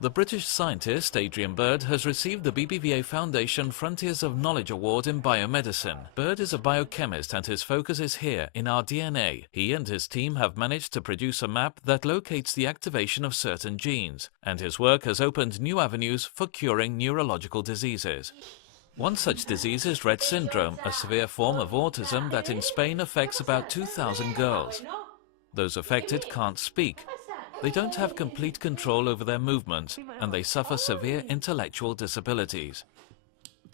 The British scientist Adrian Bird has received the BBVA Foundation Frontiers of Knowledge Award in Biomedicine. Bird is a biochemist and his focus is here, in our DNA. He and his team have managed to produce a map that locates the activation of certain genes, and his work has opened new avenues for curing neurological diseases. One such disease is Rett syndrome, a severe form of autism that in Spain affects about 2,000 girls. Those affected can't speak. They don't have complete control over their movement, and they suffer severe intellectual disabilities.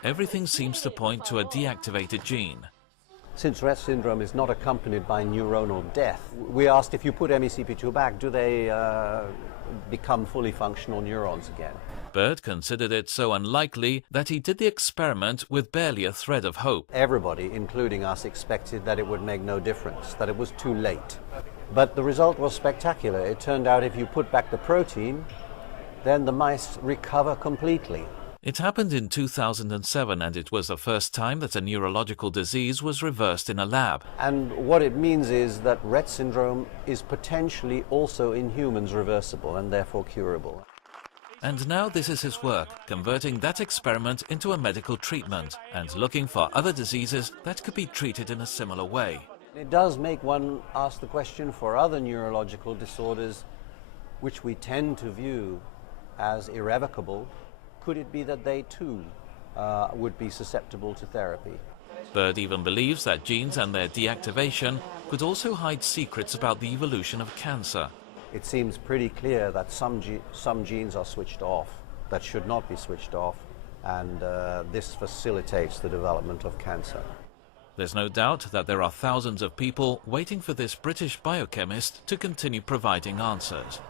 Everything seems to point to a deactivated gene. Since Rett syndrome is not accompanied by neuronal death, we asked if you put MECP2 back, do they become fully functional neurons again? Bird considered it so unlikely that he did the experiment with barely a thread of hope. Everybody, including us, expected that it would make no difference, that it was too late. But the result was spectacular. It turned out if you put back the protein, then the mice recover completely. It happened in 2007, and it was the first time that a neurological disease was reversed in a lab. And what it means is that Rett syndrome is potentially also in humans reversible and therefore curable. And now this is his work, converting that experiment into a medical treatment and looking for other diseases that could be treated in a similar way. It does make one ask the question for other neurological disorders, which we tend to view as irrevocable. Could it be that they too would be susceptible to therapy? Bird even believes that genes and their deactivation could also hide secrets about the evolution of cancer. It seems pretty clear that some genes are switched off that should not be switched off, and this facilitates the development of cancer. There's no doubt that there are thousands of people waiting for this British biochemist to continue providing answers.